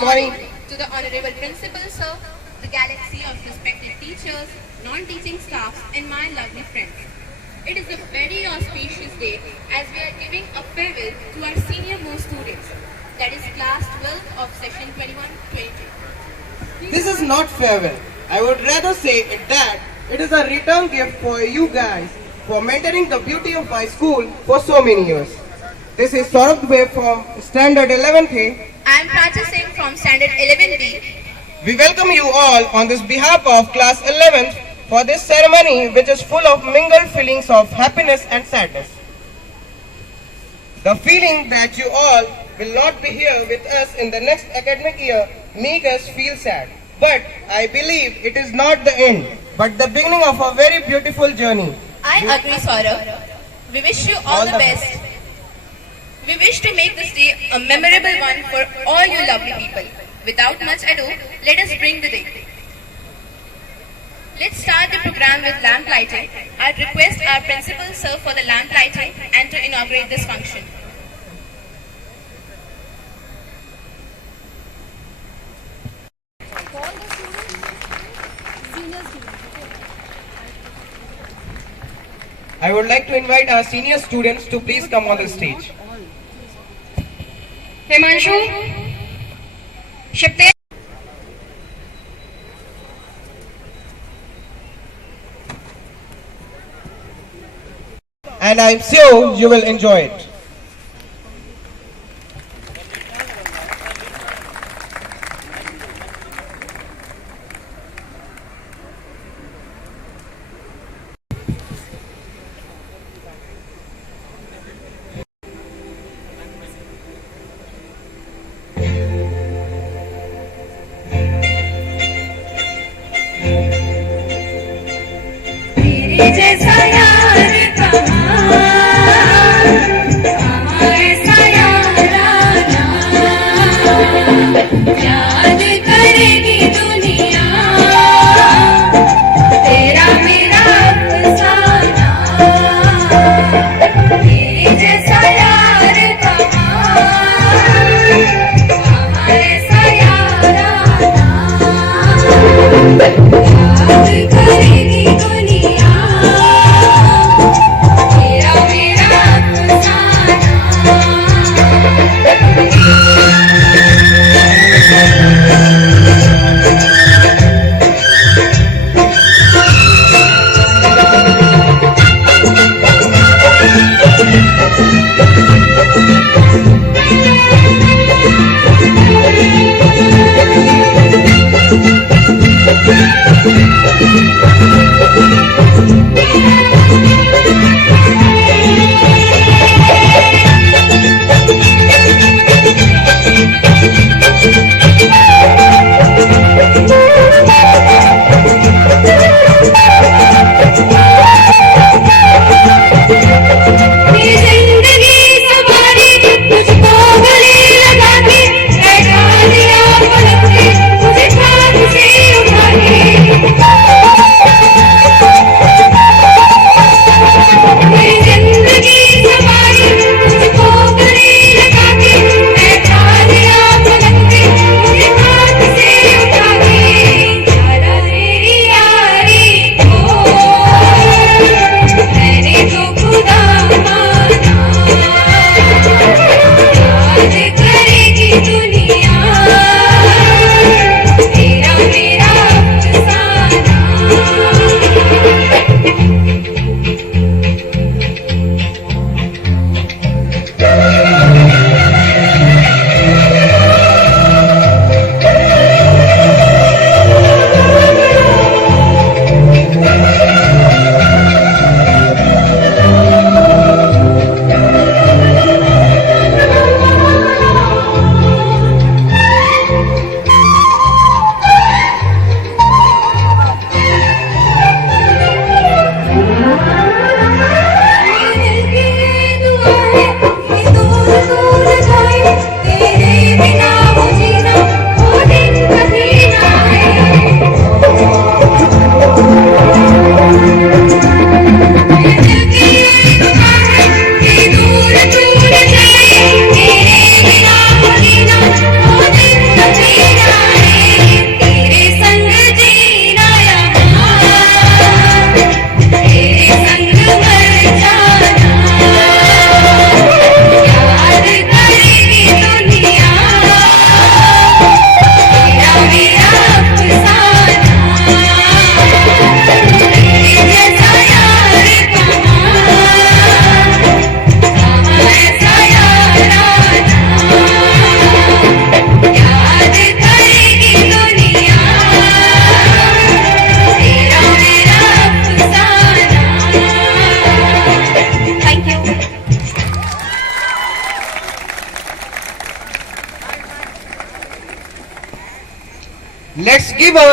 morning to the Honorable Principal Sir, the galaxy of respected teachers, non-teaching staffs, and my lovely friends. It is a very auspicious day as we are giving a farewell to our senior most students, that is class 12 of session 21-22. This is not farewell. I would rather say that it is a return gift for you guys for maintaining the beauty of my school for so many years. This is Saurabh Dubey from Standard 11th. I am Pracha Singh from Standard 11B. We welcome you all on this behalf of class 11th for this ceremony which is full of mingled feelings of happiness and sadness. The feeling that you all will not be here with us in the next academic year makes us feel sad. But I believe it is not the end, but the beginning of a very beautiful journey. I agree, Saurabh. We wish you all the best. We wish to make this day a memorable one for all you lovely people. Without much ado, let us bring the day. Let's start the program with lamp lighting. I'd request our principal sir for the lamp lighting and to inaugurate this function. I would like to invite our senior students to please come on the stage. Himanshu, Shipte. And I'm sure you will enjoy it. जैसा यार कहाँ ऐसा यार आना याद करेगी दुनिया तेरा मेरा अफसाना तेरे जैसा यार कहाँ ऐसा यार आना याद करेगी दुनिया Thank you.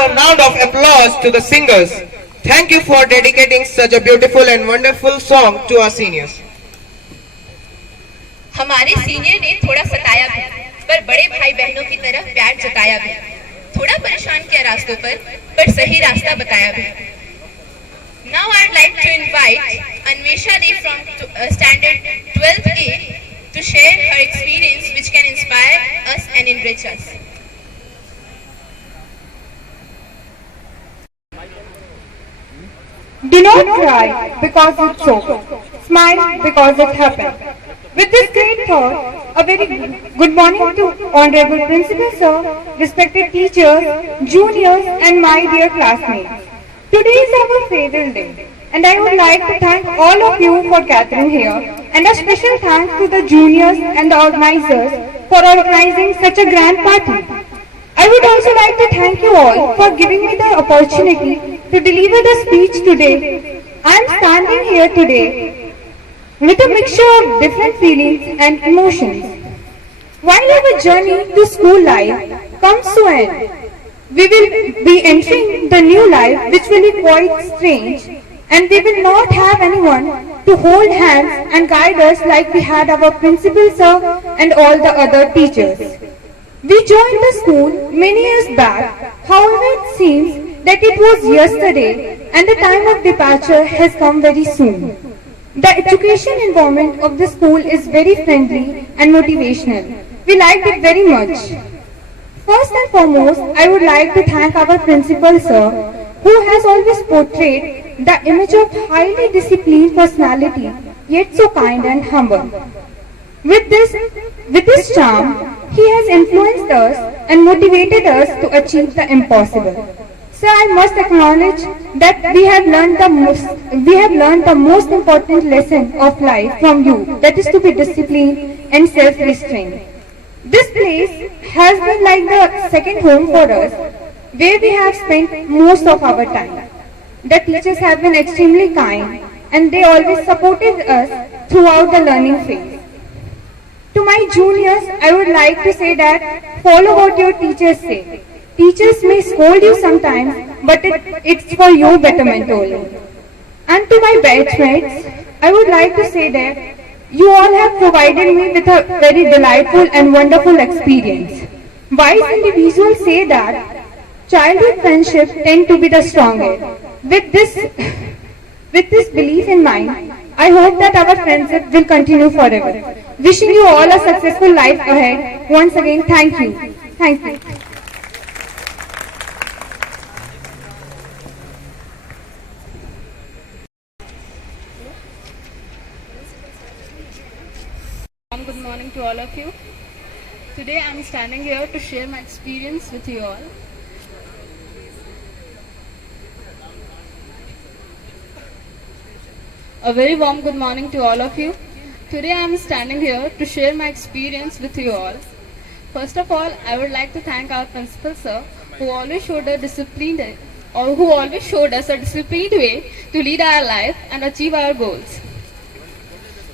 a round of applause to the singers. Thank you for dedicating such a beautiful and wonderful song to our seniors. हमारे सीनियर ने थोड़ा सताया भी, पर बड़े भाई बहनों की तरह प्यार जताया भी। थोड़ा परेशान किया रास्तों पर सही रास्ता बताया भी। Now I'd like to invite Anvesha Dev from standard 12th A to share her experience which can inspire us and enrich us. Do not cry because you choke. Smile because it happened. With this great thought, a very good morning to Honorable Principal Sir, respected teachers, juniors and my dear classmates. Today is our farewell day and I would like to thank all of you for gathering here and a special thanks to the juniors and the organizers for organizing such a grand party. I would also like to thank you all for giving me the opportunity to deliver the speech today. I am standing here today with a mixture of different feelings and emotions. While our journey to school life comes to an end, we will be entering the new life which will be quite strange and we will not have anyone to hold hands and guide us like we had our principal sir and all the other teachers. We joined the school many years back, however it seems that it was yesterday and the time of departure has come very soon. The education environment of the school is very friendly and motivational. We liked it very much. First and foremost, I would like to thank our principal sir, who has always portrayed the image of highly disciplined personality, yet so kind and humble. With this charm, he has influenced us and motivated us to achieve the impossible. So I must acknowledge that we have learned the most important lesson of life from you, that is to be disciplined and self-restraint. This place has been like the second home for us, where we have spent most of our time. The teachers have been extremely kind and they always supported us throughout the learning phase. To my juniors, I would like to say that follow what your teachers say. Teachers may scold you sometimes, but it's for your betterment only. And to my batchmates, I would like to say that you all have provided me with a very delightful and wonderful experience. Wise individuals say that childhood friendships tend to be the strongest. With this belief in mind, I hope that our friendship will continue forever. Wishing you all a successful life ahead. Once again, thank you. Thank you. Good morning to all of you. Today I am standing here to share my experience with you all. A very warm good morning to all of you. Today I am standing here to share my experience with you all. First of all, I would like to thank our principal sir, who always showed us a disciplined way to lead our life and achieve our goals.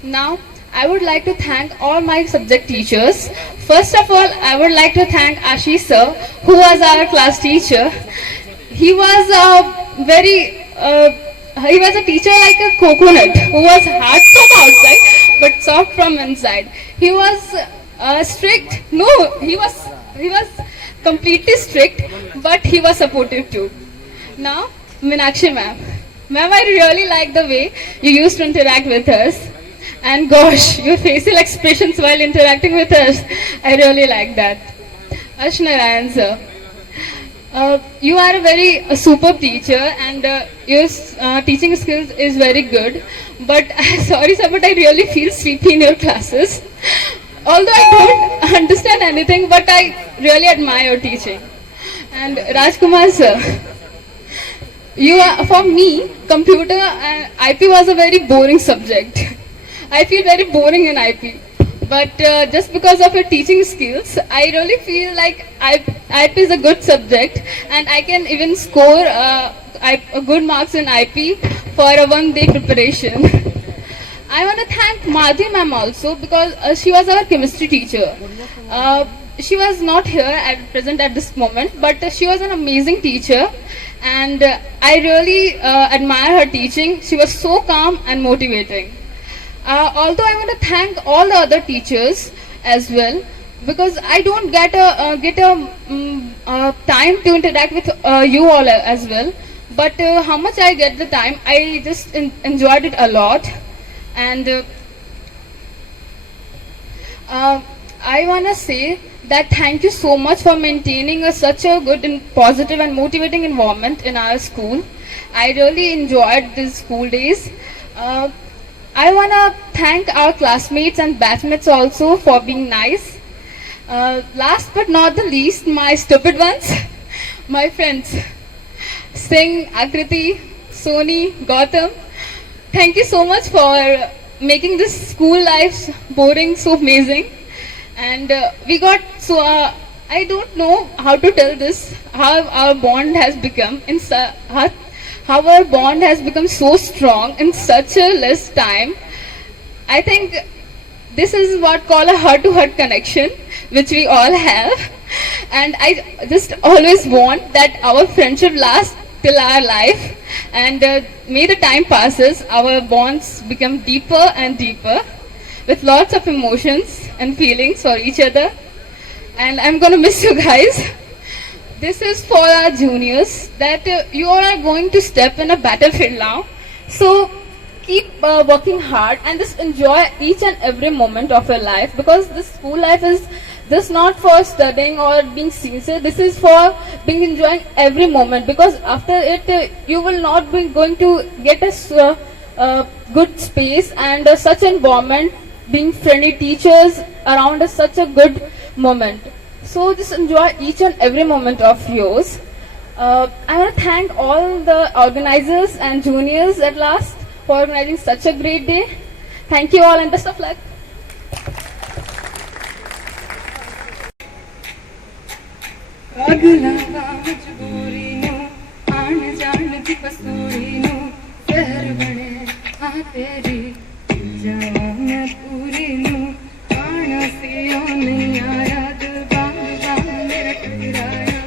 Now, I would like to thank all my subject teachers. First of all, I would like to thank Ashish sir, who was our class teacher. He was a teacher like a coconut, who was hard from outside but soft from inside. He was strict. No, he was completely strict, but he was supportive too. Now, Meenakshi ma'am. Ma'am, I really like the way you used to interact with us. And gosh, your facial expressions while interacting with us, I really like that. Ash Narayan sir, you are a very superb teacher and your teaching skills is very good. But sorry sir, but I really feel sleepy in your classes. Although I don't understand anything, but I really admire your teaching. And Rajkumar sir, for me, computer and IP was a very boring subject. I feel very boring in IP, but just because of your teaching skills, I really feel like IP is a good subject and I can even score good marks in IP for a one-day preparation. I want to thank Madhvi ma'am also because she was our chemistry teacher. She was not here at present at this moment, but she was an amazing teacher, and I really admire her teaching. She was so calm and motivating. Although I want to thank all the other teachers as well, because I don't get a time to interact with you all as well. But how much I get the time, I just enjoyed it a lot, and I wanna say that thank you so much for maintaining such a good and positive and motivating environment in our school. I really enjoyed these school days. I wanna thank our classmates and batchmates also for being nice. Last but not the least, my stupid ones, my friends, Singh, Akriti, Soni, Gautam. Thank you so much for making this school life boring so amazing. And we got so I don't know how to tell this, how our bond has become how our bond has become so strong in such a less time. I think this is what called a heart-to-heart connection, which we all have, and I just always want that our friendship lasts till our life, and may the time passes, our bonds become deeper and deeper, with lots of emotions and feelings for each other. And I'm gonna miss you guys. This is for our juniors, that you all are going to step in a battlefield now. So keep working hard and just enjoy each and every moment of your life, because this school life is just not for studying or being sincere. This is for being enjoying every moment, because after it you will not be going to get a good space and such environment, being friendly teachers around is such a good moment. So just enjoy each and every moment of yours. I want to thank all the organizers and juniors at last for organizing such a great day. Thank you all and best of luck. ਅਗਲਾ ਮਜਬੂਰੀ ਨੂੰ ਆਣ ਜਾਣ ਦੀ ਕਸੂਰੀ ਨੂੰ ਜ਼ਹਿਰ ਬਣੇ ਆ ਤੇਰੀ ਜਾਵਾਂ ਮੈਂ ਪੂਰੀ ਨੂੰ ਆਣਾ ਸੀ ਉਹ ਨਹੀਂ ਆਇਆ ਦਿਲ ਬਾਂਗ ਮੇਰਾ ਟਕਰਾਇਆ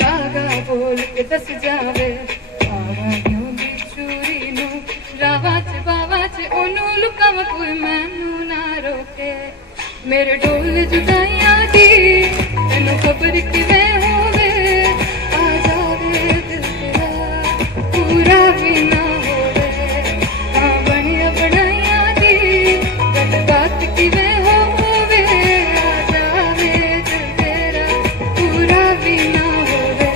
ਕਾਗਾ ਬੋਲ ਕੇ ਦੱਸ ਜਾਵੇ ਆਵਾ ਕਿਉਂ ਦੀ ਚੂਰੀ ਨੂੰ ਰਾਵਾਂ ਚ ਬਾਵਾਂ ਚ ਉਹਨੂੰ ਲੁਕਾਵਾਂ ਕੋਈ ਮੈਨੂੰ ਨਾ ਰੋਕੇ ਮੇਰੇ ਢੋਲ ਜੁਦਾਈਆਂ ਦੀ ਤੈਨੂੰ ਖਬਰ ਕਿਵੇਂ ਹੋਵੇ ਆ ਜਾਵੇ ਦਿਲ ਤੇਰਾ ਪੂਰਾ ਵੀ ਨਾ ਹੋਵੇ ਤਾਂ ਬਣਿਆ ਬਣਾਈਆਂ ਦੀ ਗੱਲਬਾਤ ਕਿਵੇਂ ਹੋਵੇ ਆ ਜਾਵੇ ਦਿਲ ਤੇਰਾ ਪੂਰਾ ਵੀ ਨਾ ਹੋਵੇ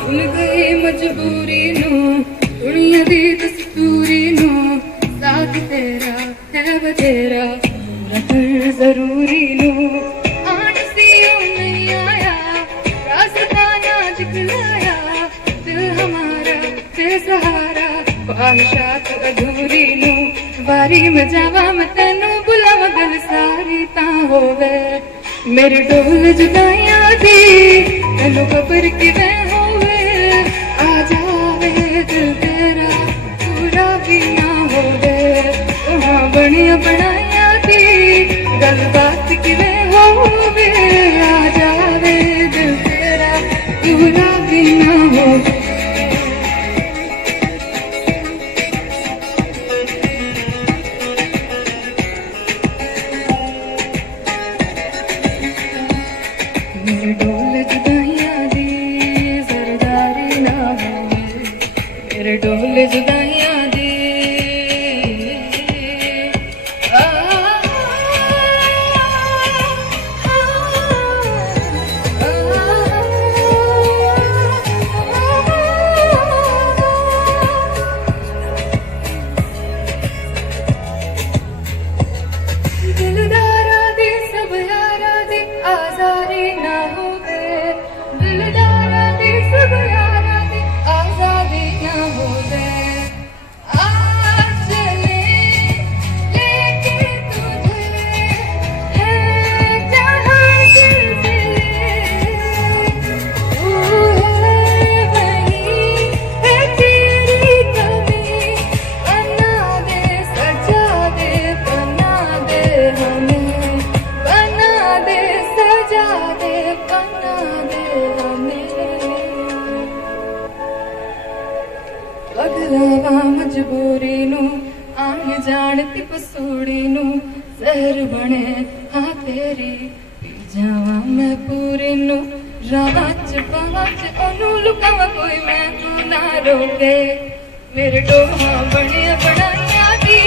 ਭੁੱਲ ਗਈ ਮਜਬੂਰੀ ਨੂੰ ਦੁਨੀਆ ਦੀ ਦਸਤੂਰੀ ਨੂੰ ਸਾਥ ਤੇਰਾ ਹੈ ਬਥੇਰਾ रहना जरूरी नू आन सी नहीं आया रास्ता ना दिखलाया दिल हमारा बेसहारा ख्वाहिशात अधूरी नू वारी में जावा मैं तेनू बुलावा गल सारी तां होवे मेरे ढोल जुदाइयां दी तेनू खबर किवें होवे आ जावे दिल तेरा पूरा भी ना होवे तुहां बनिया बनाया गलबात किवें होवे आ जावे दिल तेरा पूरा भी ना होवे मेरे ढोल जुदाइयां दी सरदारी ना होवे मेरे ढोल जुदाइयां दी ਕਰਾਵਾ ਮਜਬੂਰੀ ਨੂੰ ਆਣ ਜਾਣ ਤੇ ਪਸੂੜੀ ਨੂੰ ਜ਼ਹਿਰ ਬਣੇ ਹਾਂ ਤੇਰੀ ਪੀ ਜਾਵਾਂ ਮੈਂ ਪੂਰੀ ਨੂੰ ਰਾਵਾਂ ਚ ਪਾਵਾਂ ਚ ਉਹਨੂੰ ਲੁਕਾਵਾਂ ਕੋਈ ਮੈਨੂੰ ਨਾ ਰੋਕੇ ਮੇਰੇ ਡੋਹਾਂ ਬਣਿਆ ਬਣਾਈਆਂ ਦੀ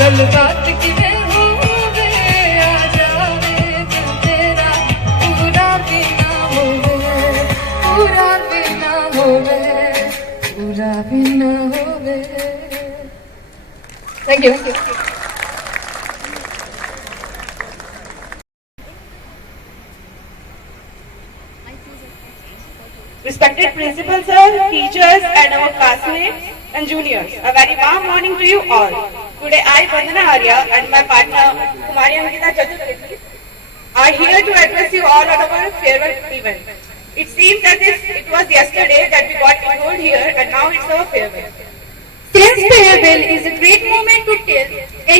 ਗੱਲਬਾਤ ਕਿਵੇਂ ਹੋਵੇ ਆ ਜਾਵੇ ਦਿਲ ਤੇਰਾ ਪੂਰਾ ਵੀ ਨਾ ਹੋਵੇ ਪੂਰਾ ਵੀ ਨਾ ਹੋਵੇ ਪੂਰਾ ਵੀ ਨਾ ਹੋਵੇ thank you Respected principal sir, teachers and our classmates and juniors, a very warm morning to you all. Today I, Vandana Arya, and my partner Kumari Ankita Chaturvedi are here to address you all at our farewell event. It seems as if it was yesterday that we got enrolled here and now it's our farewell. Since farewell is a great moment to tell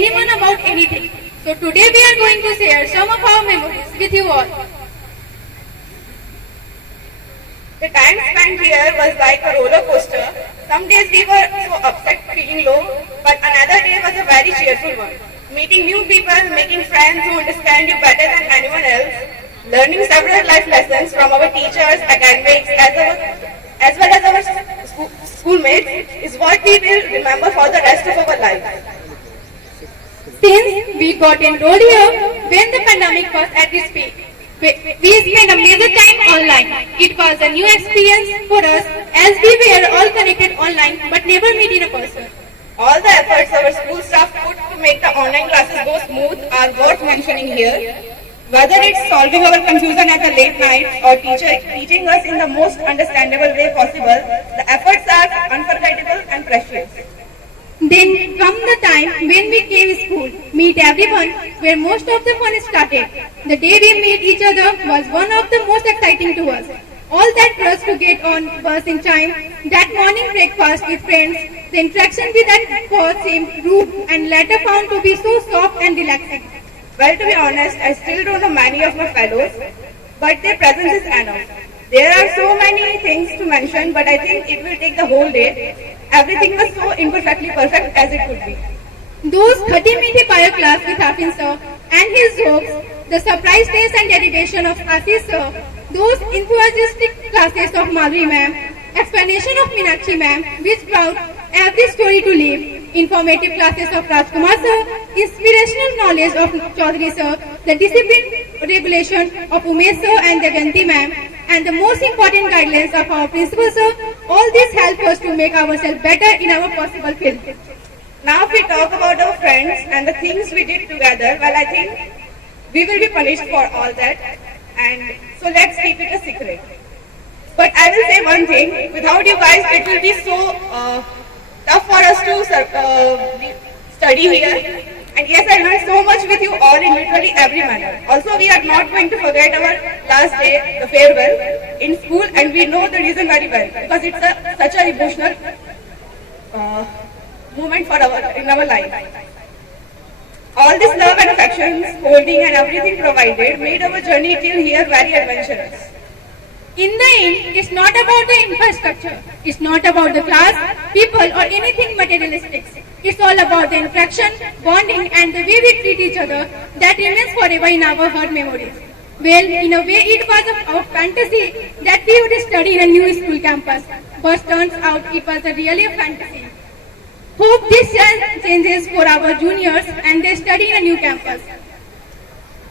anyone about anything, so today we are going to share some of our memories with you all. The time spent here was like a roller coaster. Some days we were so upset, feeling low, but another day was a very cheerful one. Meeting new people, making friends who understand you better than anyone else, learning several life lessons from our teachers, academics, as well as our schoolmates is what we will remember for the rest of our life. Since we got enrolled here when the pandemic was at its peak, we spent a major time online. It was a new experience for us as we were all connected online but never meet in a person. All the efforts our school staff put to make the online classes go smooth are worth mentioning here. Whether it's solving our confusion at the late night or teaching us in the most understandable way possible, the efforts are unforgettable and precious. Then come the time when we came to school, meet everyone, where most of the fun started. The day we met each other was one of the most exciting to us. All that rush to get on bus in time, that morning breakfast with friends, the interaction with that boss seemed rude and later found to be so soft and relaxing. Well, to be honest, I still don't know many of my fellows, but their presence is enough. There are so many things to mention, but I think it will take the whole day. Everything was so imperfectly perfect as it could be. Those 30-minute bio class with Hafin sir and his jokes, the surprise taste and derivation of Ashish sir, those enthusiastic classes of Madhuri ma'am, explanation of Meenakshi ma'am, which brought every story to life, informative classes of Rajkumar sir, inspirational knowledge of Chaudhary sir, the discipline regulation of Umesh sir and Jaganti ma'am, and the most important guidelines of our principal sir, all this help us to make ourselves better in our possible field. Now if we talk about our friends and the things we did together, well I think we will be punished for all that, and so let's keep it a secret. But I will say one thing, without you guys it will be so tough for us to study here. And yes, I learned so much with you all in literally every manner. Also, we are not going to forget our last day, the farewell, in school, and we know the reason very well because it's such an emotional moment for in our life. All this love and affections, holding and everything provided made our journey till here very adventurous. In the end, it's not about the infrastructure, it's not about the class, people or anything materialistic. It's all about the interaction, bonding and the way we treat each other that remains forever in our heart memories. Well, in a way it was our fantasy that we would study in a new school campus, but turns out it was really a fantasy. Hope this changes for our juniors and they study in a new campus.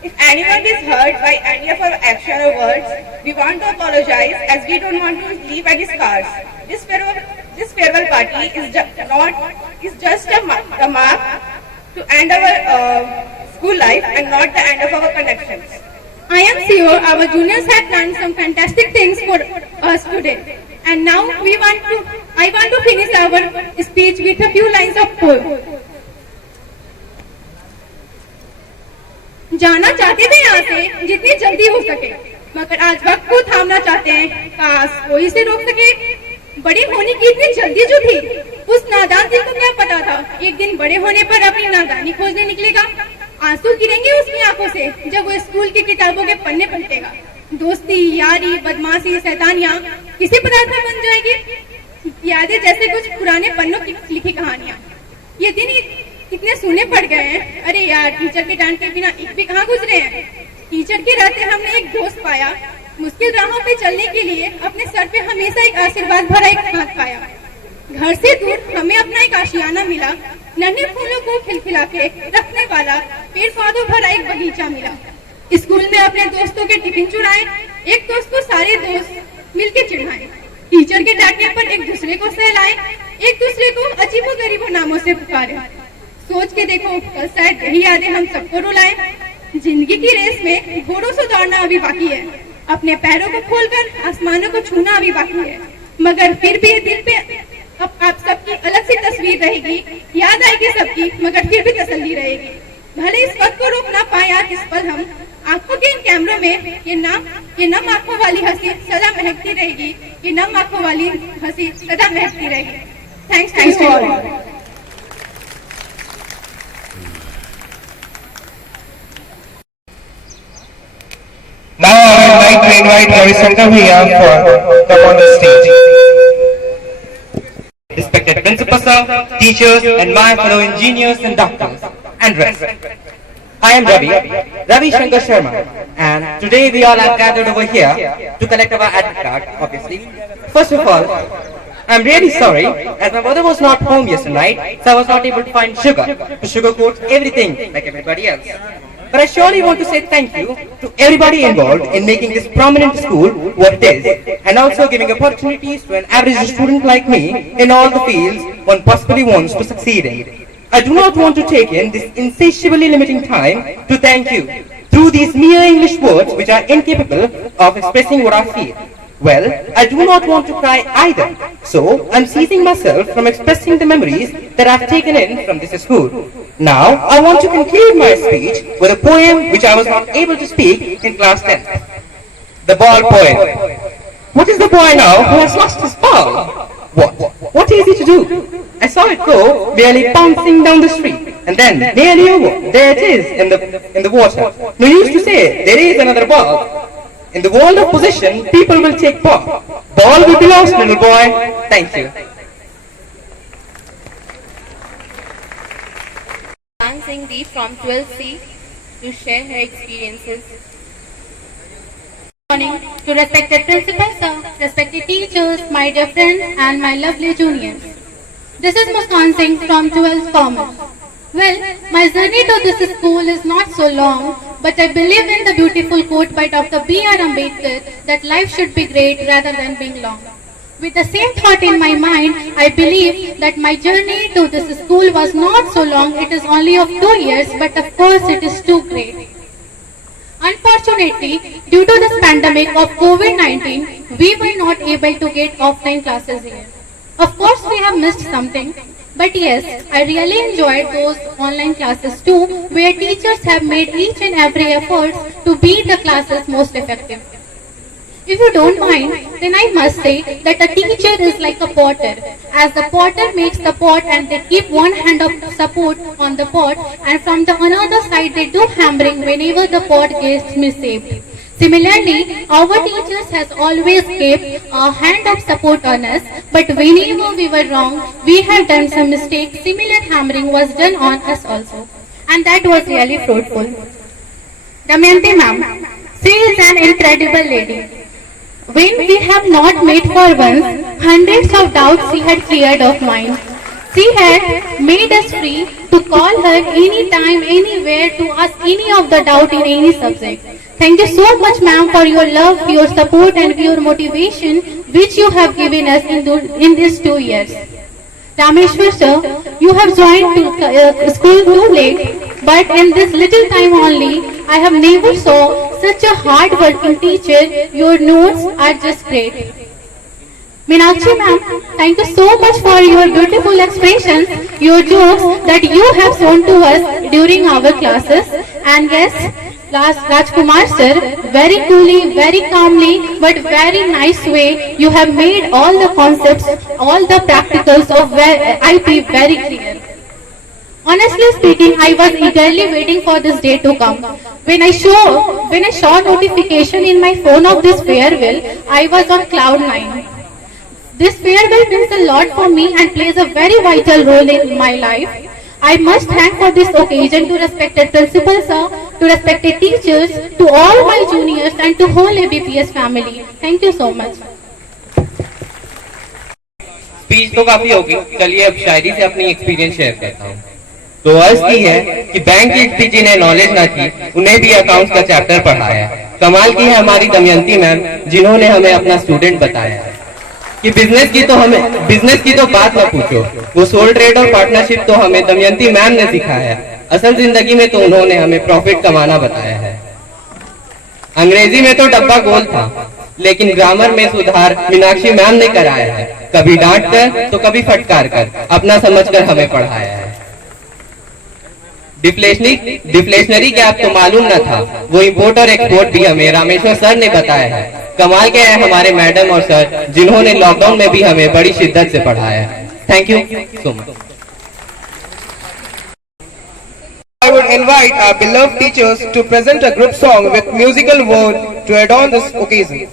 If anyone is hurt by any of our action or words, we want to apologize as we don't want to leave any scars. This farewell party is just a mark to end our school life and not the end of our connections. I am sure our juniors have done some fantastic things for us today. And now I want to finish our speech with a few lines of poem. जाना चाहते थे यहाँ से जितनी जल्दी हो सके, मगर आज वक्त को थामना चाहते हैं, काश कोई से रोक सके। बड़े होने की इतनी जल्दी जो थी, उस नादान दिल को क्या पता था एक दिन बड़े होने पर अपनी नादानी खोजने निकलेगा। आंसू गिरेंगे उसकी आंखों से जब वो स्कूल की किताबों के पन्ने पलटेगा। दोस्ती, यारी, बदमाशी, शैतानियाँ किसी पदार्थ में बन जाएगी। यादें जैसे कुछ पुराने पन्नों की लिखी कहानियां। ये दिन कितने सूने पड़ गए हैं। अरे यार, टीचर के डांट के बिना एक भी कहाँ गुजरे हैं। टीचर के रहते हमने एक दोस्त पाया, मुश्किल राहों पे चलने के लिए अपने सर पे हमेशा एक आशीर्वाद भरा एक हाथ पाया। घर से दूर हमें अपना एक आशियाना मिला, नन्हे फूलों को खिलखिला के रखने वाला पेड़ पौधों भरा एक बगीचा मिला। स्कूल में अपने दोस्तों के टिफिन चुराए, एक दोस्त को सारे दोस्त मिलके चिढ़ाए। टीचर के डांटने पर एक दूसरे को सहलाए, एक दूसरे को अजीबो गरीबो नामों से पुकारे। सोच के देखो, कल शायद यही यादें हम सबको रुलाएं। जिंदगी की रेस में घोड़ों से दौड़ना अभी बाकी है, अपने पैरों को खोलकर आसमानों को छूना अभी बाकी है, मगर फिर भी दिल पे अब आप सबकी अलग सी तस्वीर रहेगी, याद आएगी सबकी, मगर फिर भी तसल्ली रहेगी। भले इस वक्त को रोक ना पाए आज इस पल हम, आंखों के इन कैमरों में ये नम आंखों वाली हंसी सदा महकती रहेगी, ये नम आंखों वाली हंसी सदा महकती रहेगी। Thanks to all. Now I would like to invite Ravi Shankar Bhaiya for come on the stage. Respected principal sir, teachers and my fellow engineers and doctors and rest. I am Ravi Shankar Sharma, and today we all are gathered over here to collect our admit card, obviously. First of all, I'm really sorry as my mother was not home yesterday night, so I was not able to find sugar to sugarcoat everything like everybody else. But I surely want to say thank you to everybody involved in making this prominent school what it is, and also giving opportunities to an average student like me in all the fields one possibly wants to succeed in. I do not want to take in this insatiably limiting time to thank you through these mere English words which are incapable of expressing what I feel. Well, I do not want to cry either, so I'm ceasing myself from expressing the memories that I've taken in from this school. Now, I want to conclude my speech with a poem which I was not able to speak in class 10th. The ball poem. What is the boy now who has lost his ball? What is he to do? I saw it go nearly bouncing down the street, and then nearly over, there it is in the water. No use to say there is another ball. In the world of possession, people will take ball. Ball will be lost, little boy. Thank you. Dancing Deep from 12C to share her experiences. Good morning to respected principal sir, respected teachers, my dear friends and my lovely juniors. This is Muskan Singh from 12th Commerce. Well, my journey to this school is not so long, but I believe in the beautiful quote by Dr. B.R. Ambedkar that life should be great rather than being long. With the same thought in my mind, I believe that my journey to this school was not so long, it is only of 2 years, but of course it is too great. Unfortunately, due to this pandemic of COVID-19, we were not able to get offline classes here. Of course, we have missed something. But yes, I really enjoyed those online classes too, where teachers have made each and every effort to be the classes most effective. If you don't mind, then I must say that a teacher is like a potter, as the potter makes the pot and they keep one hand of support on the pot, and from the another side they do hammering whenever the pot gets misshaped. Similarly, our teachers has always kept a hand of support on us, but whenever we were wrong, we had done some mistakes, similar hammering was done on us also. And that was really fruitful. Damayanti ma'am, she is an incredible lady. When we have not met for once, hundreds of doubts she had cleared of mine. She had made us free to call her anytime, anywhere to ask any of the doubt in any subject. Thank you so much ma'am for your love, your support and your motivation which you have given us in these 2 years. Rameshwar sir, you have joined school too late, but in this little time only, I have never saw such a hard-working teacher. Your notes are just great. Meenakshi ma'am, thank you so much for your beautiful expressions, your jokes that you have shown to us during our classes. And yes, Rajkumar sir, very coolly, very calmly, but very nice way, you have made all the concepts, all the practicals of IP very clear. Honestly speaking, I was eagerly waiting for this day to come. When I saw notification in my phone of this farewell, I was on cloud 9. This farewell means a lot for me and plays a very vital role in my life. I must thank for this occasion to respected principal sir, to respected teachers, to all my juniors and to whole ABPS family. Thank you so much. Speech तो काफी होगी, चलिए अब शायरी से अपनी experience share करता हूँ। तो अर्ज की है कि बैंक की थी जिन्हें नॉलेज ना थी, उन्हें भी अकाउंट्स का चैप्टर पढ़ाया है। कमाल की है हमारी दमयंती मैम, जिन्होंने हमें अपना स्टूडेंट बताया है कि बिजनेस की तो बात ना पूछो, वो सोल ट्रेड और पार्टनरशिप तो हमें दमयंती मैम ने सिखाया है। असल जिंदगी में तो उन्होंने हमें प्रॉफिट कमाना बताया है। अंग्रेजी में तो डब्बा गोल था, लेकिन ग्रामर में सुधार मीनाक्षी मैम ने कराया है। कभी डांट कर तो कभी फटकार कर अपना समझकर हमें पढ़ाया है। डिफ्लेशनरी क्या आपको मालूम न था, वो इंपोर्ट और एक्सपोर्ट भी हमें रामेश्वर सर ने बताया है। कमाल के हैं हमारे मैडम और सर, जिन्होंने लॉकडाउन में भी हमें बड़ी शिद्दत से पढ़ाया है। Thank you so much. I would invite our beloved teachers to present a group song with musical word to adorn this occasion.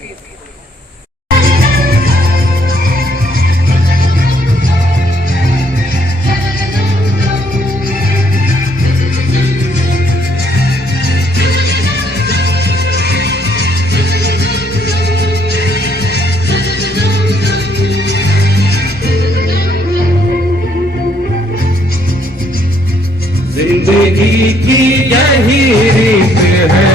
जिंदगी की यही रीत है,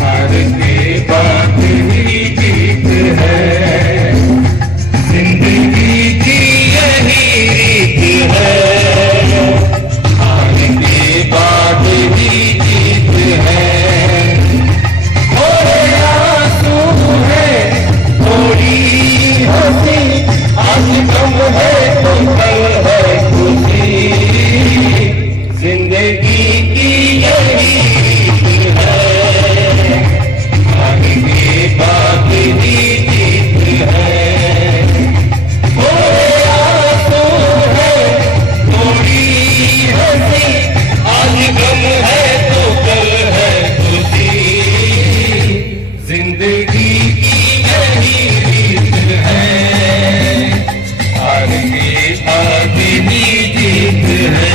हार के बाद ही जीत है। जिंदगी की यही रीत है, हार के बाद ही जीत है। थोड़े आंसू है, थोड़ी हंसी, आज गम है तो कल है खुशी। जिंदगी की यही रीत है, आगे बात ही जीत है। थोड़े आंसू है, थोड़ी हंसी, आज गम है तो कल है खुशी। जिंदगी की यही रीत है, आगे बात ही जीत है।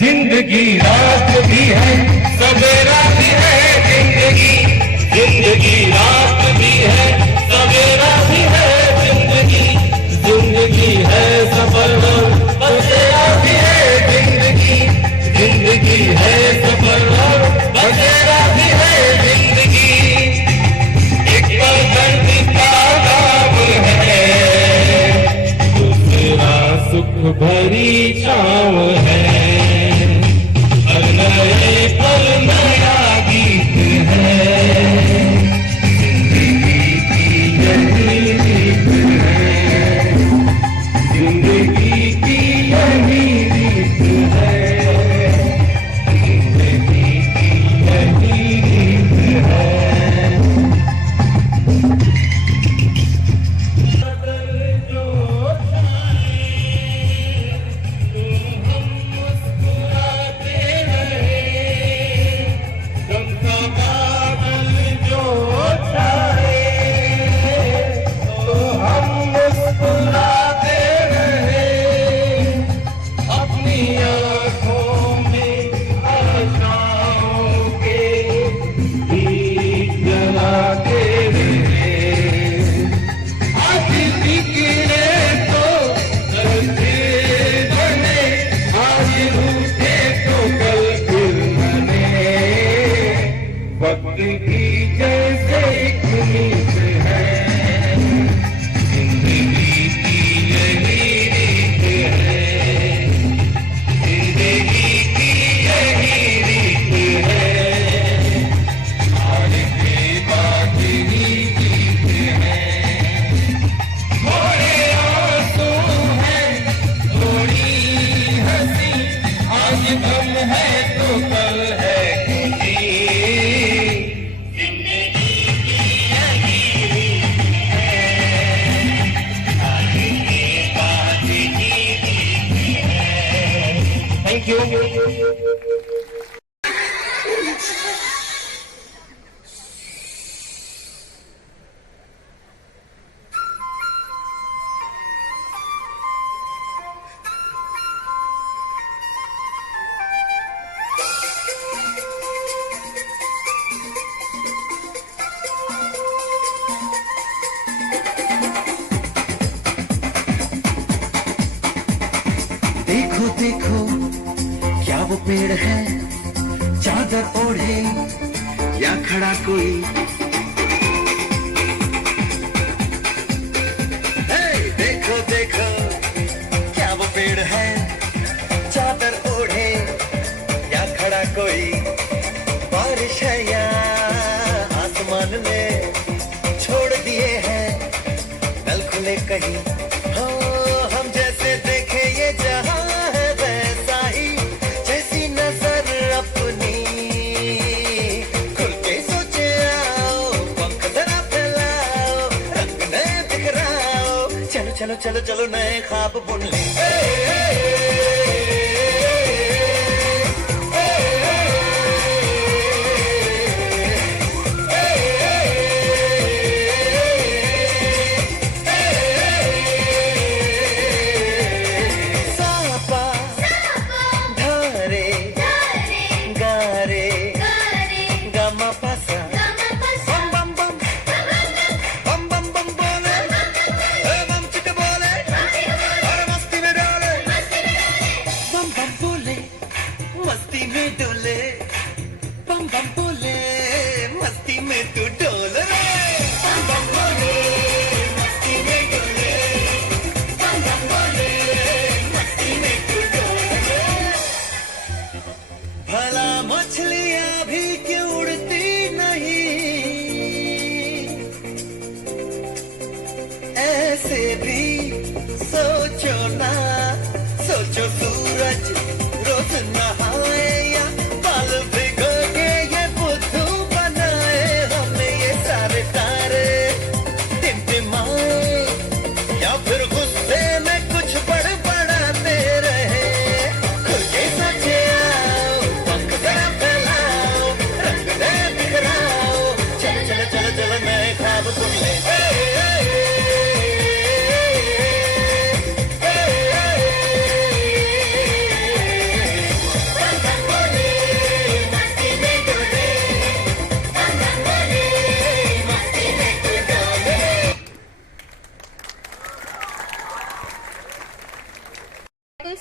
जिंदगी रात भी है, सवेरा भी है। जिंदगी रात भी है, सवेरा भी है। जिंदगी है सफर बसेरा भी है। जिंदगी है सफर बसेरा भी है। जिंदगी एक पल दर्द का नाम है, दूसरा सुख भरी छाँव है। नए पल नया गीत है, जिंदगी की यही रीत है। जिंदगी की यही रीत है, जिंदगी की यही रीत है। जो वक्त की जैसे एक नींद है, जिंदगी की यही रीत है। जिंदगी की यही रीत है, हार के देखो देखो क्या वो पेड़ है, चादर ओढ़े या खड़ा कोई। हे देखो देखो क्या वो पेड़ है, चादर ओढ़े या खड़ा कोई। बारिश है या आसमान में छोड़ दिए हैं नल खुले कहीं। हो हम जैसे देखे ये जहां है वैसा ही, जैसी नजर अपनी खुल के सोचे आओ, पंख जरा फैलाओ, रंग नए बिखराओ। चलो चलो चलो चलो नए ख्वाब बुन ले।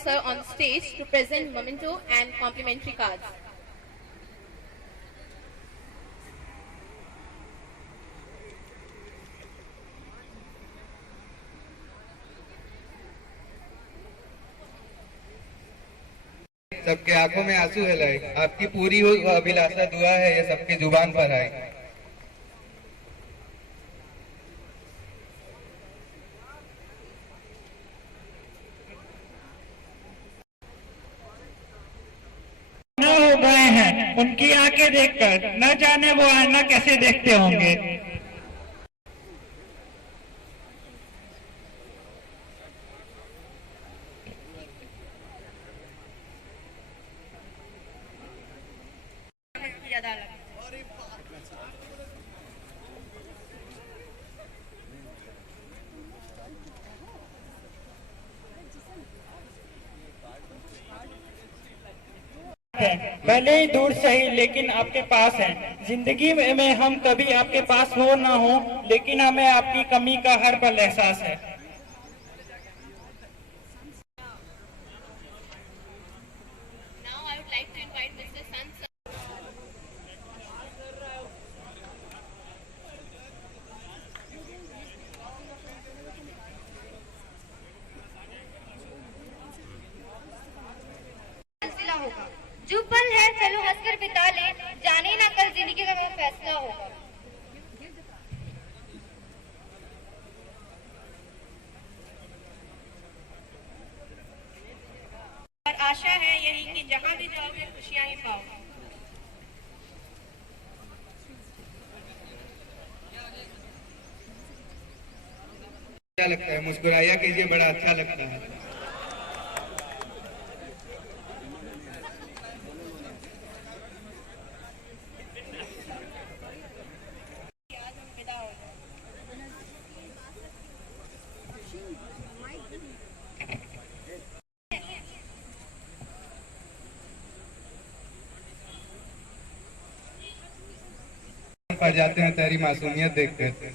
Sir on stage to present memento and complimentary cards. सबके आंखों में आंसू है लाए, आपकी पूरी हो अभिलाषा दुआ है ये सबके जुबान पर आए। हो गए हैं उनकी आंखें देखकर, न जाने वो आईना कैसे देखते होंगे। भले ही दूर सही लेकिन आपके पास है। जिंदगी में हम कभी आपके पास हो ना हो, लेकिन हमें आपकी कमी का हर पल एहसास है। Now I would like to invite Mr. Sansa. जो पल है चलो हंसकर बिता ले, जाने ना कल जिंदगी का फैसला होगा। और आशा है यही कि जहाँ भी जाओगे खुशियाँ ही पाओगे। अच्छा लगता है, मुस्कुराया कीजिए, बड़ा अच्छा लगता है। पड़ जाते हैं तेरी मासूमियत देखकर।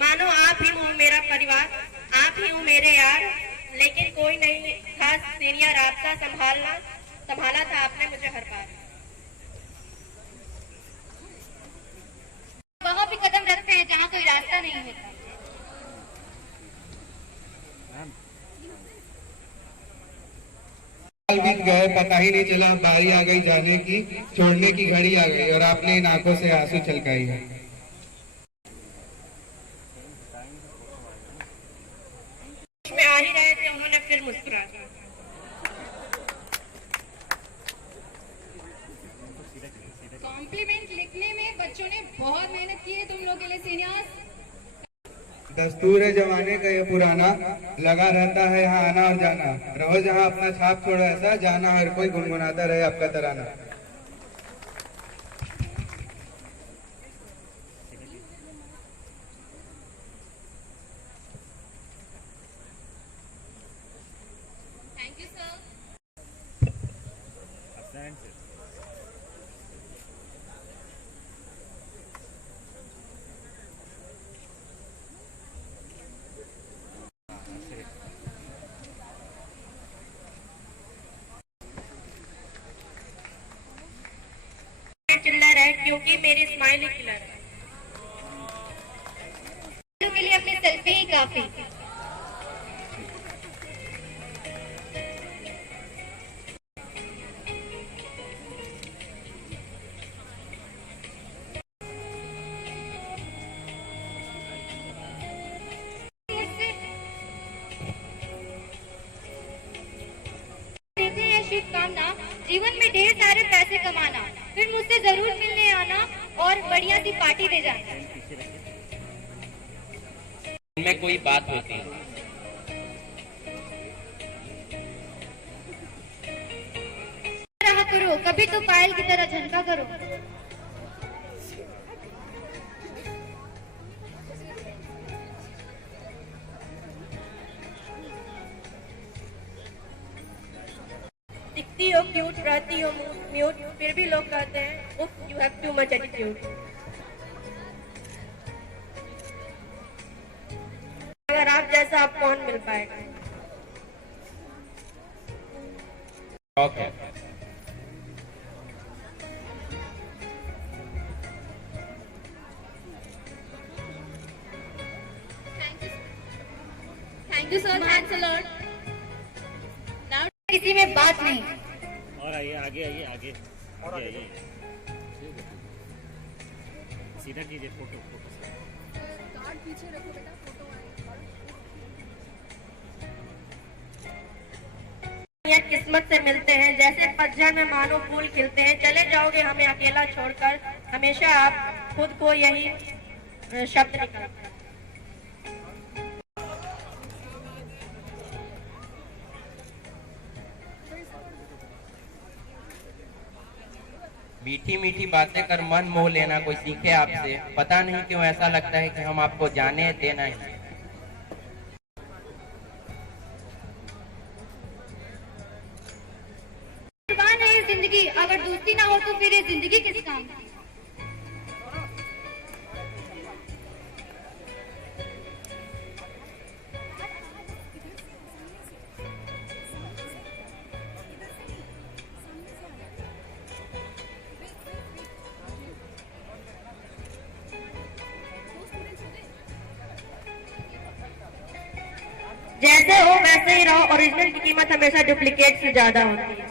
मानो आप ही हो मेरा परिवार, आप ही हो मेरे यार, लेकिन कोई नहीं खास सीनियर आपका संभाला था आपने मुझे हर बार। वहाँ भी कदम रखते हैं जहाँ कोई रास्ता नहीं है। साल बीत गए, पता ही नहीं चला, बारी आ गई जाने की, छोड़ने की घड़ी आ गई और आपने इन आंखों से आंसू छलकाई है। में आ ही रहे थे, उन्होंने फिर मुस्कुरा दिया। कॉम्प्लीमेंट लिखने में बच्चों ने बहुत मेहनत की है तुम लोग के लिए सीनियर्स। दस्तूर है जमाने का ये पुराना, लगा रहता है यहाँ आना और जाना, रहो जहाँ अपना छाप छोड़ो ऐसा, जाना हर कोई गुनगुनाता रहे आपका तराना। Thank you sir. चिल्ला रहे क्योंकि मेरी स्माइल ही खिला रही के लिए अपनी सेल्फी ही काफी। शुभकामना, जीवन में ढेर सारे पैसे कमाना, फिर मुझसे जरूर मिलने आना और बढ़िया सी पार्टी दे जाना। इनमें कोई बात होती है। रहा करो, कभी तो पायल की तरह झनका करो। दिखती हो क्यूट, रहती हो म्यूट, फिर भी लोग कहते हैं उफ you have too much attitude. अगर आप जैसा आप कौन मिल पाएगा। Okay. Thank you sir, thanks a lot. किसी में बात नहीं। और आइए, आगे आइए, आगे आगे आइए, सीधा कीजिए फोटो। पीछे रखो बेटा, फोटो आए। किस्मत से मिलते हैं, जैसे पतझड़ में मानो फूल खिलते हैं, चले जाओगे हमें अकेला छोड़कर, हमेशा आप खुद को यही शब्द निकलता है। मीठी मीठी बातें कर मन मोह लेना कोई सीखे आपसे, पता नहीं क्यों ऐसा लगता है कि हम आपको जाने देना ही। कुर्बान है ये जिंदगी, अगर दोस्ती ना हो तो फिर ये जिंदगी किस काम की? जैसे हो वैसे ही रहो, ओरिजिनल की कीमत हमेशा डुप्लीकेट से ज्यादा होती है।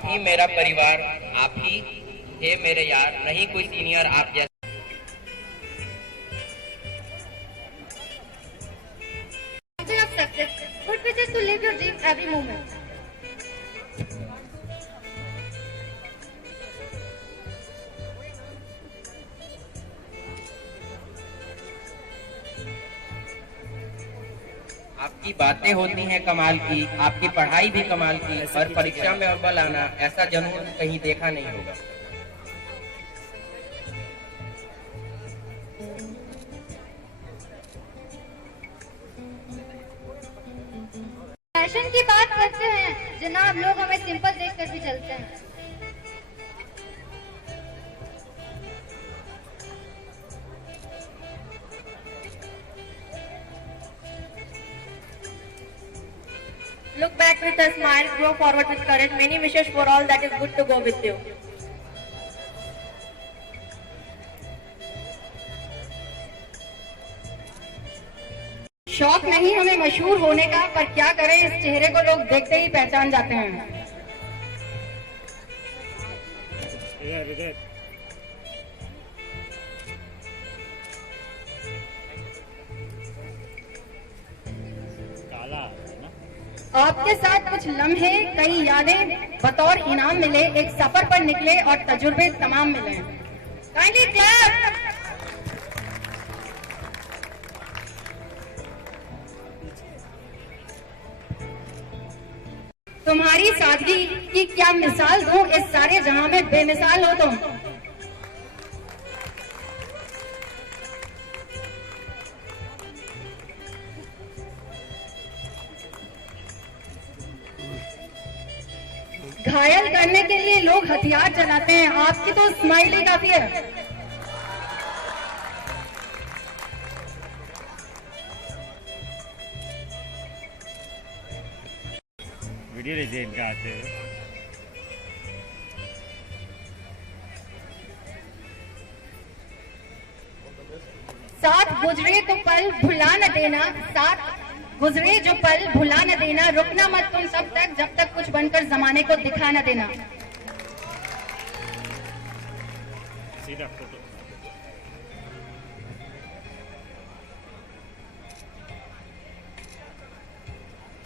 ही मेरा परिवार, आप ही थे मेरे यार, नहीं कोई सीनियर आप जैसे। of success, but which is to live your dream every moment. आपकी बातें होती हैं कमाल की, आपकी पढ़ाई भी कमाल की, और परीक्षा में अव्वल आना ऐसा जुनून कहीं देखा नहीं होगा। फैशन की बात करते हैं जनाब, लोग हमें सिंपल देखकर भी चलते हैं। Look back with a smile, grow forward with courage. Many wishes for all that is good to go with you. शौक नहीं हमें मशहूर होने का, पर क्या करें इस चेहरे को लोग देखते ही पहचान जाते हैं। आपके साथ कुछ लम्हे, कई यादें बतौर इनाम मिले, एक सफर पर निकले और तजुर्बे तमाम मिले। Kindly clap. तुम्हारी सादगी की क्या मिसाल दूं, इस सारे जहां में बेमिसाल हो तुम। घायल करने के लिए लोग हथियार चलाते हैं, आपकी तो स्माइल ही काफी है। वीडियो लीजिए इनका आते हुए। साथ गुजरे तो पल भुला न देना, साथ गुजरे जो पल भुला न देना, रुकना मत तुम सब तक जब तक कुछ बनकर जमाने को दिखा न देना। सीधा फोटो।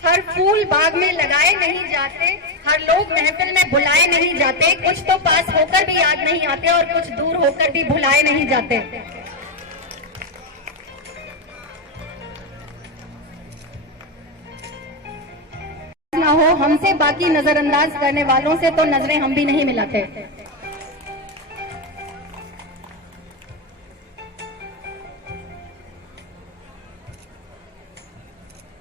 हर फूल बाग में लगाए नहीं जाते, हर लोग महफिल में बुलाए नहीं जाते, कुछ तो पास होकर भी याद नहीं आते और कुछ दूर होकर भी भुलाए नहीं जाते। ना हो हमसे बाकी नजरअंदाज करने वालों से तो नजरें हम भी नहीं मिलाते।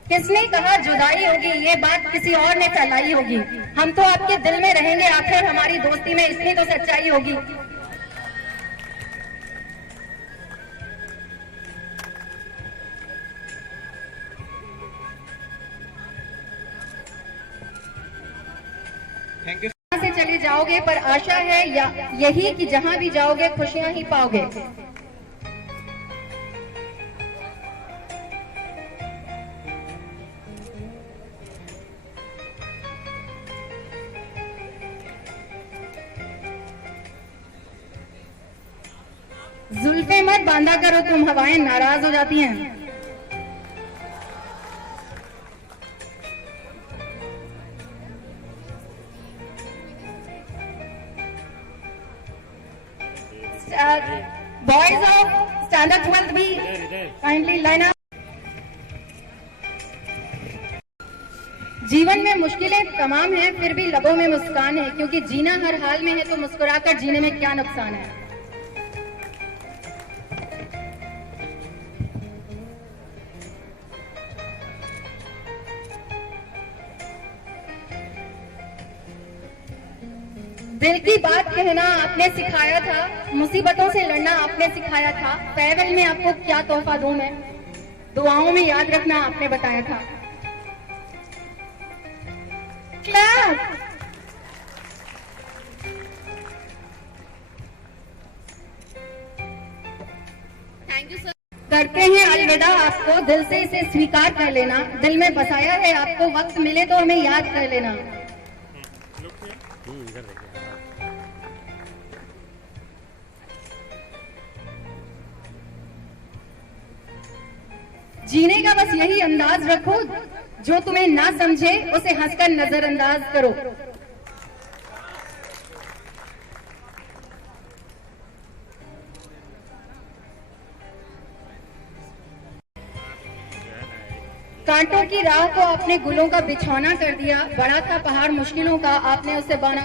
किसने कहा जुदाई होगी, ये बात किसी और ने फैलाई होगी। हम तो आपके दिल में रहेंगे, आखिर हमारी दोस्ती में इतनी तो सच्चाई होगी। Thank you. यहाँ से चले जाओगे पर आशा है यही कि जहाँ भी जाओगे खुशियां ही पाओगे। जुल्फे मत बांधा करो तुम, हवाएं नाराज हो जाती हैं। बॉयज ऑफ स्टैंडर्ड 12th भी काइंडली लाइन अप। जीवन में मुश्किलें तमाम हैं, फिर भी लबों में मुस्कान है, क्योंकि जीना हर हाल में है तो मुस्कुराकर जीने में क्या नुकसान है। दिल की बात कहना आपने सिखाया था, मुसीबतों से लड़ना आपने सिखाया था, फेयरवेल में आपको क्या तोहफा दूं मैं, दुआओं में याद रखना आपने बताया था। क्लैप। Thank you sir. करते हैं अलविदा आपको, दिल से इसे स्वीकार कर लेना, दिल में बसाया है आपको, वक्त मिले तो हमें याद कर लेना। जीने का बस यही अंदाज रखो, जो तुम्हें ना समझे उसे हंसकर नजरअंदाज करो। कांटों की राह को आपने गुलों का बिछौना कर दिया, बड़ा था पहाड़ मुश्किलों का, आपने उसे बना।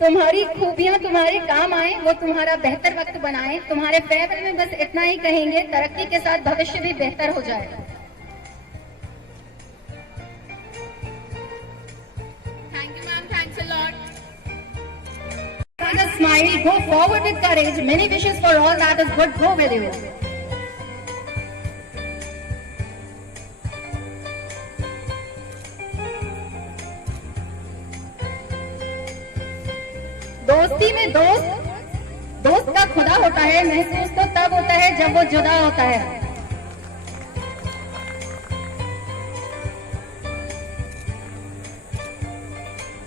तुम्हारी खूबियां तुम्हारे काम आए, वो तुम्हारा बेहतर वक्त बनाए। तुम्हारे फेवर में बस इतना ही कहेंगे, तरक्की के साथ भविष्य भी बेहतर हो जाए। Thank you, ma'am. Thanks a lot. And a smile, go forward with courage. Many wishes for all that is good go with you. दोस्ती में दोस्त का खुदा होता है, महसूस तो तब होता है जब वो जुदा होता है।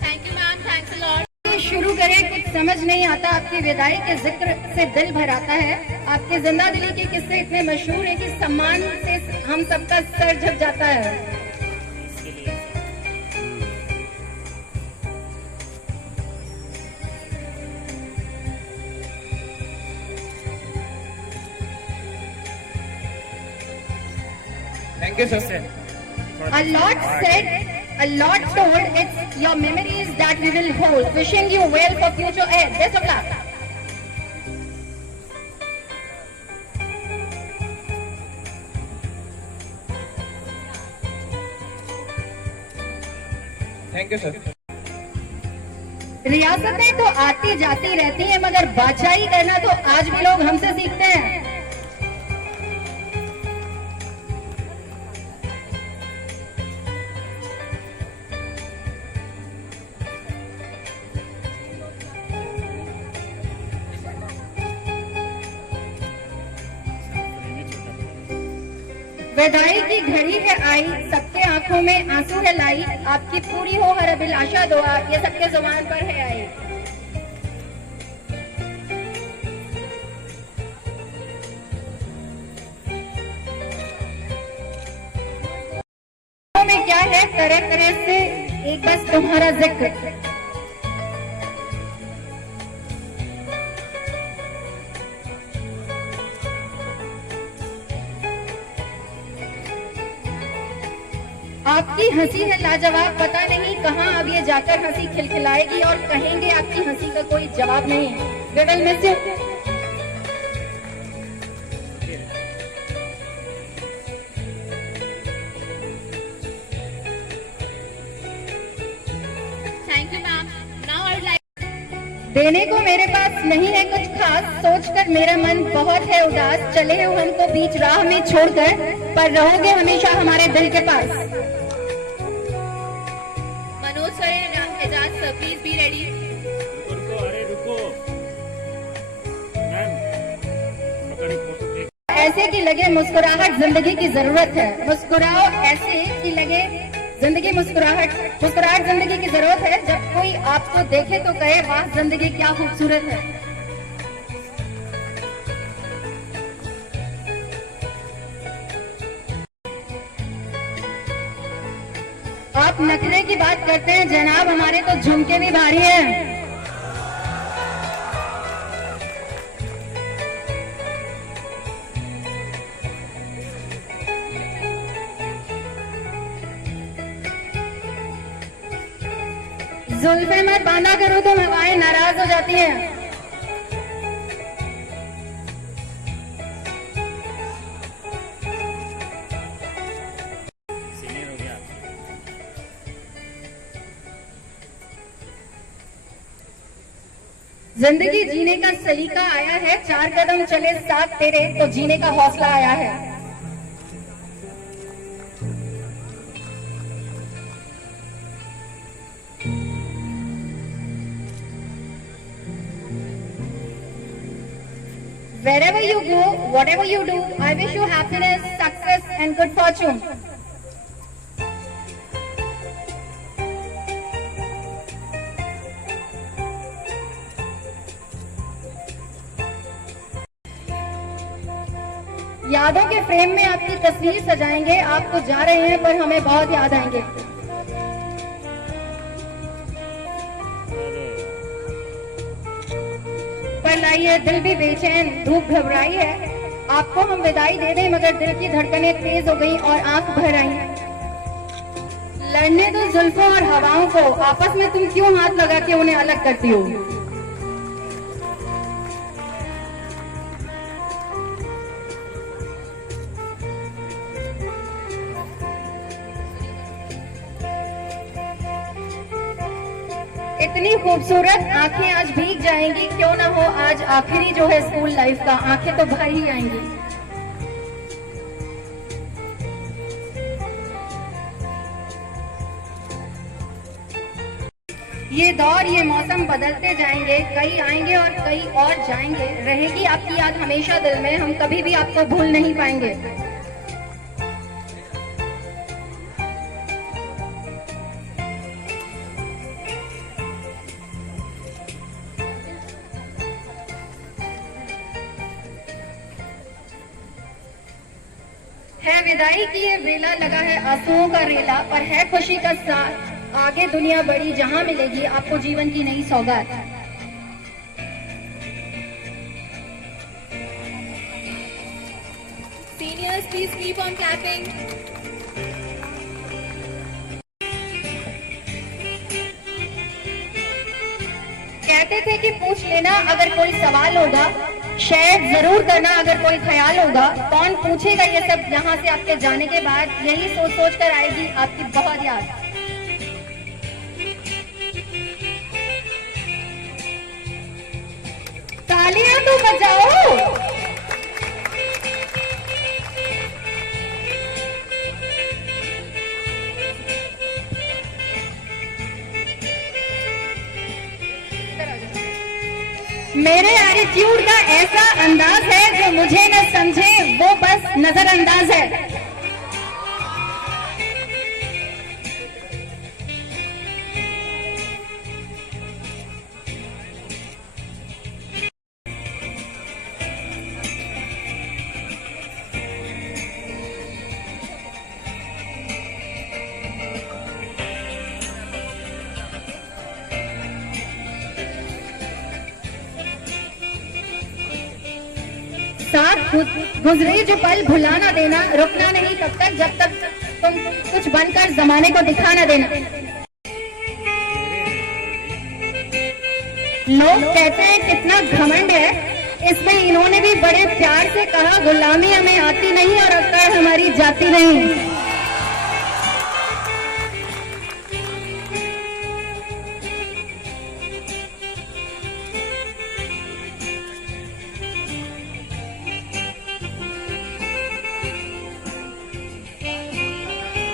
Thank you, ma'am. Thanks a lot. शुरू करें, कुछ समझ नहीं आता, आपकी विदाई के जिक्र से दिल भर आता है। आपके जिंदा दिली के किस्से इतने मशहूर हैं कि सम्मान से हम सबका सर झुक जाता है। Thank you, sir. A lot said, a lot told, it's your memories that we will hold. Wishing you well for future ahead. Best of luck. Thank you, sir. रियासतें तो आती जाती रहती हैं, मगर बादशाही करना तो आज भी लोग हमसे सीखते हैं। विदाई की घड़ी है आई, सबके आंखों में आंसू है लाई। आपकी पूरी हो हर अभिलाषा दुआ, ये सबके जुबान पर है आई। में क्या है तरह तरह से एक बस तुम्हारा जिक्र। आपकी हंसी है लाजवाब, पता नहीं कहाँ अब ये जाकर हंसी खिलखिलाएगी और कहेंगे आपकी हंसी का कोई जवाब नहीं है। We will miss you. Thank you, ma'am. Now I would like. देने को मेरे पास नहीं है कुछ खास, सोचकर मेरा मन बहुत है उदास। चले हो हमको बीच राह में छोड़कर, पर रहोगे हमेशा हमारे दिल के पास। Manoj sir and Ejaz sir, please be ready. ऐसे कि लगे मुस्कुराहट जिंदगी की जरूरत है। मुस्कुराओ ऐसे कि लगे जिंदगी मुस्कुराहट जिंदगी की जरूरत है। जब कोई आपको देखे तो कहे वाह जिंदगी क्या खूबसूरत है। आप नखरे की बात करते हैं जनाब, हमारे तो झुमके भी भारी हैं। जुल्फे मत बांधा करो तो हवाएं नाराज हो जाती हैं। जिंदगी जीने का सलीका आया है, 4 कदम चले साथ तेरे तो जीने का हौसला आया है। Wherever you go, whatever you do, I wish you happiness, success and good fortune. यादों के फ्रेम में आपकी तस्वीर सजाएंगे। आप तो जा रहे हैं पर हमें बहुत याद आएंगे। चिल्लाई है, दिल भी बेचैन, धूप घबराई है। आपको हम विदाई दे दें मगर दिल की धड़कनें तेज हो गई और आंख भर आई। लड़ने दो जुल्फों और हवाओं को, आपस में तुम क्यों हाथ लगा के उन्हें अलग करती हो। इतनी खूबसूरत आंखें आज भीग जाएंगी, क्यों ना हो आज आखिरी जो है स्कूल लाइफ का, आंखें तो भर ही आएंगी। ये दौर ये मौसम बदलते जाएंगे, कई आएंगे और कई और जाएंगे, रहेगी आपकी याद हमेशा दिल में, हम कभी भी आपको भूल नहीं पाएंगे। है विदाई की ये वेला, लगा है आंसुओं का रेला, पर है खुशी का साथ, आगे दुनिया बड़ी जहां मिलेगी आपको जीवन की नई सौगात। Seniors, please keep on clapping. कहते थे कि पूछ लेना अगर कोई सवाल होगा, शेयर जरूर करना अगर कोई ख्याल होगा, कौन पूछेगा ये सब यहाँ से आपके जाने के बाद, यही सोच सोच कर आएगी आपकी बहुत याद। तालियां तो बजाओ। मेरे एटीट्यूड का ऐसा अंदाज है, जो मुझे न समझे वो बस नजरअंदाज है। साथ गुजरे जो पल भुला ना देना, रुकना नहीं तब तक जब तक तुम कुछ बनकर जमाने को दिखा ना देना। लोग कहते हैं कितना घमंड है, इसमें इन्होंने भी बड़े प्यार से कहा, गुलामी हमें आती नहीं और अक्कड़ हमारी जाती नहीं।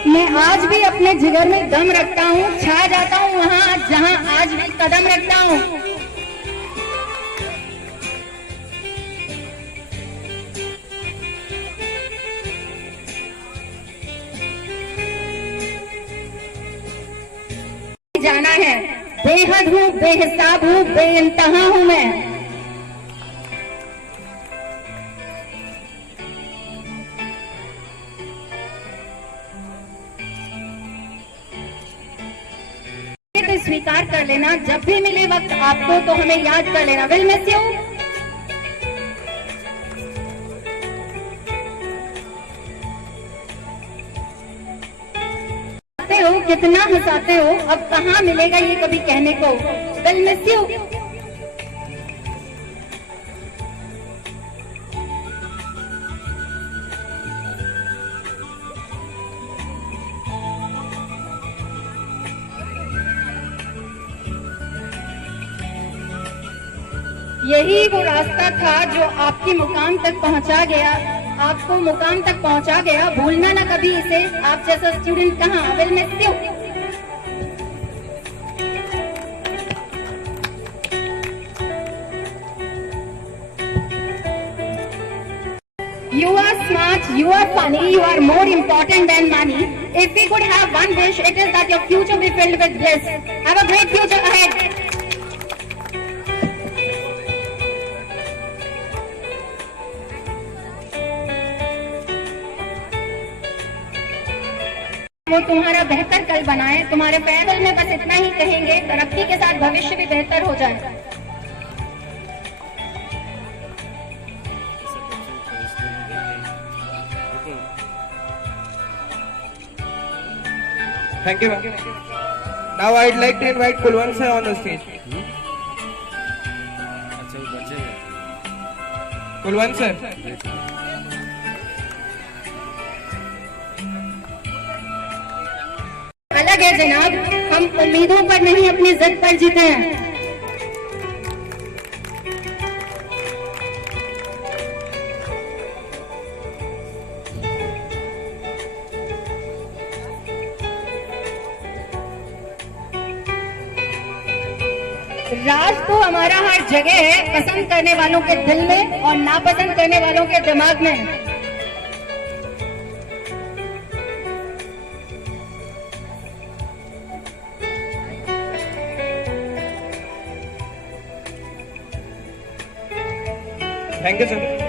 मैं आज भी अपने जिगर में दम रखता हूँ, छा जाता हूँ वहाँ जहाँ आज भी कदम रखता हूँ। जाना है, बेहद हूँ, बेहिसाब हूँ, बेइंतहा हूँ मैं। तो स्वीकार कर लेना, जब भी मिले वक्त आपको तो हमें याद कर लेना। Will miss you. हो कितना हंसाते हो, अब कहाँ मिलेगा ये कभी कहने को। Will miss you. यही वो रास्ता था जो आपके मुकाम तक पहुंचा गया, आपको मुकाम तक पहुंचा गया। भूलना ना कभी इसे, आप जैसा स्टूडेंट कहाँ। Will miss you. You are smart, you are funny, you are more important than money. If we could have one wish, it is that your future be filled with bliss. Have a great future ahead. वो तुम्हारा बेहतर कल बनाए, तुम्हारे पैदल में बस इतना ही कहेंगे, तरक्की के साथ भविष्य भी बेहतर हो जाए। Thank you. Now I'd like to invite Kulwant sir on the stage. Kulwant sir. अलग है जनाब, हम उम्मीदों पर नहीं अपनी जिद पर जीते हैं। राज तो हमारा हर जगह है, पसंद करने वालों के दिल में और नापसंद करने वालों के दिमाग में। Thank you, sir.